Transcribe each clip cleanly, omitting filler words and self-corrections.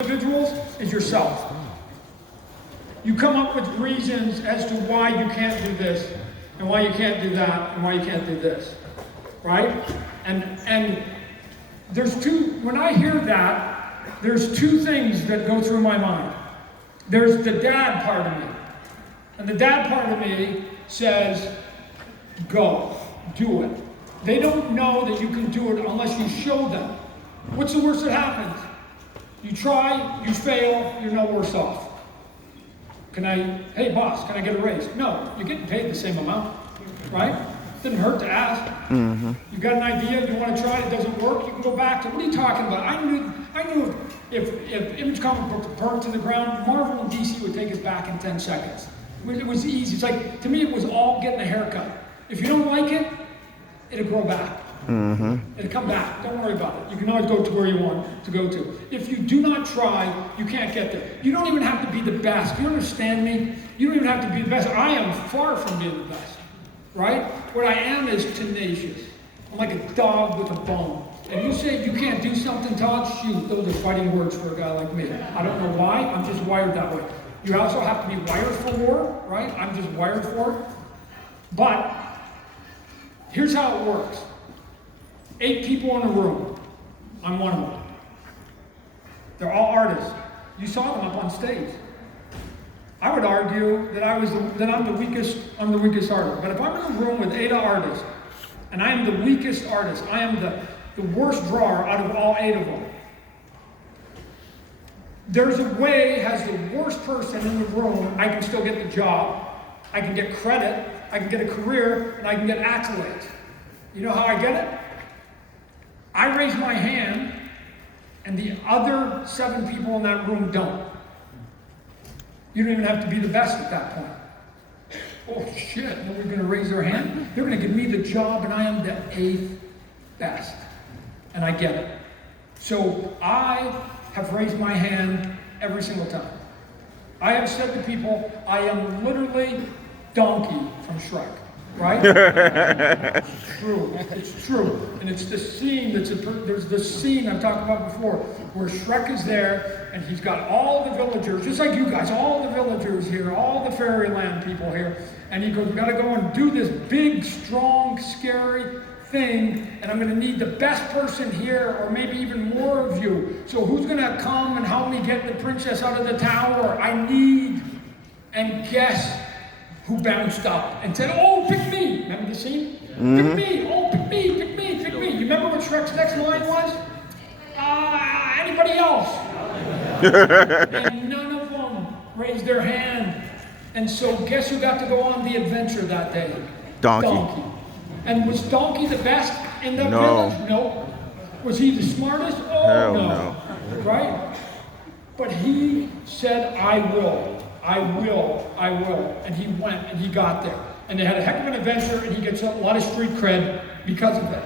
individuals is yourself. You come up with reasons as to why you can't do this, and why you can't do that, and why you can't do this, right? And there's two, when I hear that, there's two things that go through my mind. There's the dad part of me. And the dad part of me says, go, do it. They don't know that you can do it unless you show them. What's the worst that happens? You try, you fail, you're no worse off. Hey boss, can I get a raise? No, you're getting paid the same amount, right? Didn't hurt to ask. Mm-hmm. You got an idea, you want to try it, doesn't work, you can go back to, what are you talking about? I knew if Image Comic Book burned to the ground, Marvel and DC would take us back in 10 seconds. It was easy. It's like, to me, it was all getting a haircut. If you don't like it, it'll grow back. Mm-hmm. It'll come back. Don't worry about it. You can always go to where you want to go to. If you do not try, you can't get there. You don't even have to be the best. You understand me? You don't even have to be the best. I am far from being the best, right? What I am is tenacious. I'm like a dog with a bone. And you say you can't do something, Todd? Shoot, those are fighting words for a guy like me. I don't know why. I'm just wired that way. You also have to be wired for war, right? I'm just wired for it. But here's how it works. 8 people in a room. I'm one of them. They're all artists. You saw them up on stage. I would argue that I'm the weakest artist. But if I'm in a room with 8 artists, and I am the weakest artist, I am the worst drawer out of all 8 of them. There's a way, as the worst person in the room, I can still get the job, I can get credit, I can get a career, and I can get accolades. You know how I get it? I raise my hand, and the other 7 people in that room don't. You don't even have to be the best at that point. Oh shit, nobody's going to raise their hand? They're going to give me the job, and I am the 8th best. And I get it. So I have raised my hand every single time. I have said to people, I am literally Donkey from Shrek, right? It's true. It's true. And it's the scene there's this scene I've talked about before where Shrek is there and he's got all the villagers, just like you guys, all the villagers here, all the fairyland people here, and he goes, gotta go and do this big, strong, scary thing, and I'm going to need the best person here, or maybe even more of you. So who's going to come and help me get the princess out of the tower? I need, and guess who bounced up and said, oh, pick me. Remember the scene? Mm-hmm. Pick me, oh, pick me, pick me, pick me. You remember what Shrek's next line was? Anybody else? And none of them raised their hand. And so guess who got to go on the adventure that day? Donkey. And was Donkey the best in the village? No. Was he the smartest? Oh, hell no. Right? But he said, I will. And he went and he got there. And they had a heck of an adventure, and he gets a lot of street cred because of it.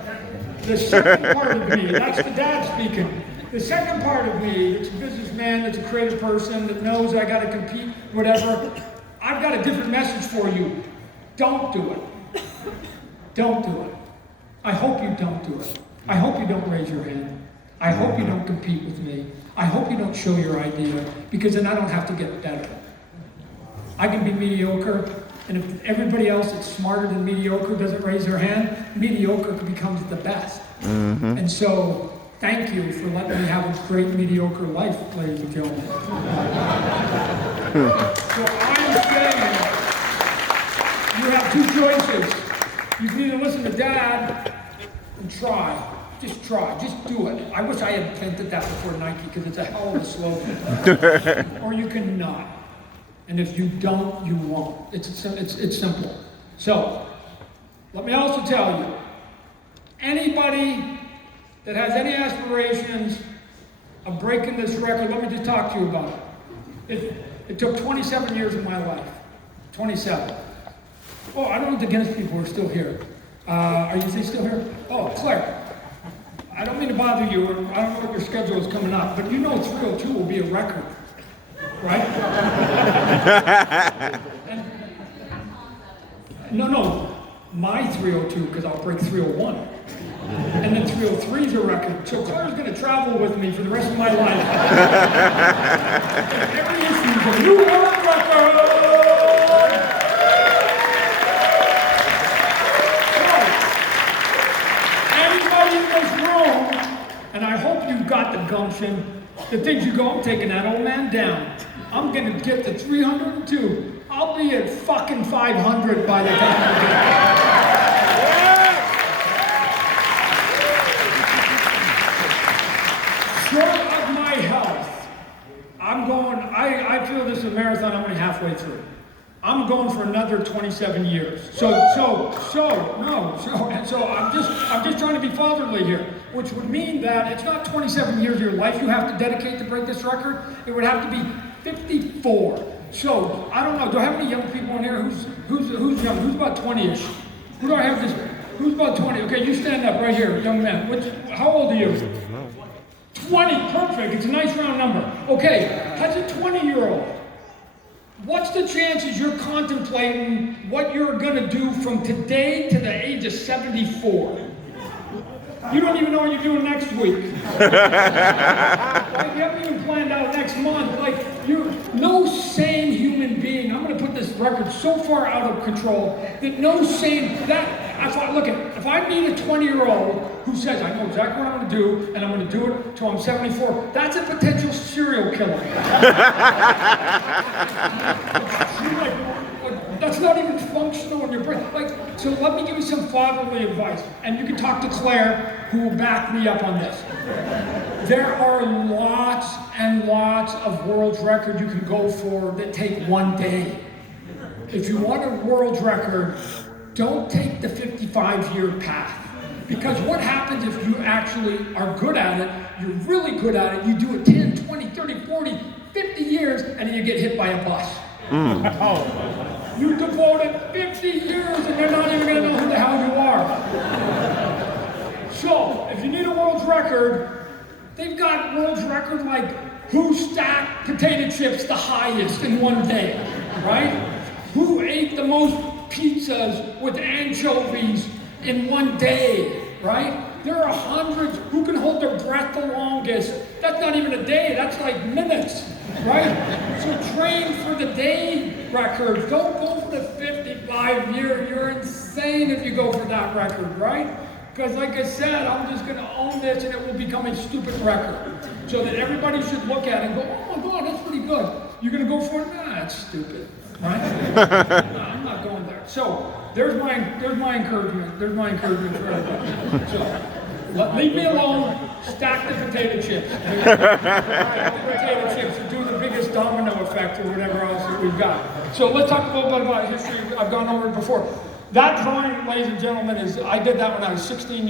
The second part of me, that's the dad speaking. The second part of me, that's a businessman, that's a creative person, that knows I got to compete, whatever, I've got a different message for you. Don't do it. Don't do it. I hope you don't do it. I hope you don't raise your hand. I hope you don't compete with me. I hope you don't show your idea, because then I don't have to get better. I can be mediocre, and if everybody else that's smarter than mediocre doesn't raise their hand, mediocre becomes the best. Mm-hmm. And so, thank you for letting me have a great mediocre life, ladies and gentlemen. So I'm saying, you have 2 choices. You can either listen to Dad and try. Just try. Just do it. I wish I had invented that before Nike, because it's a hell of a slogan. Or you can not. And if you don't, you won't. It's simple. So, let me also tell you, anybody that has any aspirations of breaking this record, let me just talk to you about it. It took 27 years of my life. 27. Oh, I don't know if the Guinness people are still here. Are you still here? Oh, Claire. I don't mean to bother you. I don't know what your schedule is coming up, but you know 302 will be a record, right? No, my 302, because I'll break 301. And then 303 is a record. So Claire's going to travel with me for the rest of my life. Every issue is a new world record. Anybody in this room, and I hope you've got the gumption, that thinks you go, I'm taking that old man down. I'm going to get to 302. I'll be at fucking 500 by the time I get there. Short of my health, I'm going, I feel this is a marathon, I'm only halfway through. I'm going for another 27 years. So I'm just trying to be fatherly here, which would mean that it's not 27 years of your life you have to dedicate to break this record. It would have to be 54. So I don't know. Do I have any young people in here? Who's young? Who's about 20-ish? Who do I have this? Who's about 20? Okay, you stand up right here, young man. How old are you? 20. Perfect. It's a nice round number. Okay, as a 20-year-old. What's the chances you're contemplating what you're going to do from today to the age of 74? You don't even know what you're doing next week. Like, you haven't even planned out next month. Like, you're no sane human being. I'm going to put this record so far out of control that no sane, if I meet a 20-year-old who says, I know exactly what I'm going to do, and I'm going to do it till I'm 74, that's a potential serial killer. That's not even functional in your brain. So let me give you some fatherly advice, and you can talk to Claire, who will back me up on this. There are lots and lots of world records you can go for that take one day. If you want a world record, don't take the 55-year path. Because what happens if you actually are good at it, you're really good at it, you do it 10, 20, 30, 40, 50 years, and then you get hit by a bus. You devoted 50 years and you're not even going to know who the hell you are. So, if you need a world record, they've got world record like who stacked potato chips the highest in one day, right? Who ate the most pizzas with anchovies in one day, right? There are hundreds who can hold their breath the longest. That's not even a day, that's like minutes, right? So train for the day records. Don't go for the 55-year. You're insane if you go for that record, right? Because like I said, I'm just going to own this and it will become a stupid record. So that everybody should look at it and go, oh my God, that's pretty good. You're going to go for it? Nah, that's stupid, right? No, I'm not going there. So there's my encouragement. There's my encouragement for everybody. So leave me alone. Stack the potato chips. Potato chips to do the biggest domino effect or whatever else that we've got. So let's talk a little bit about history. I've gone over it before. That drawing, ladies and gentlemen, I did that when I was 16 years old.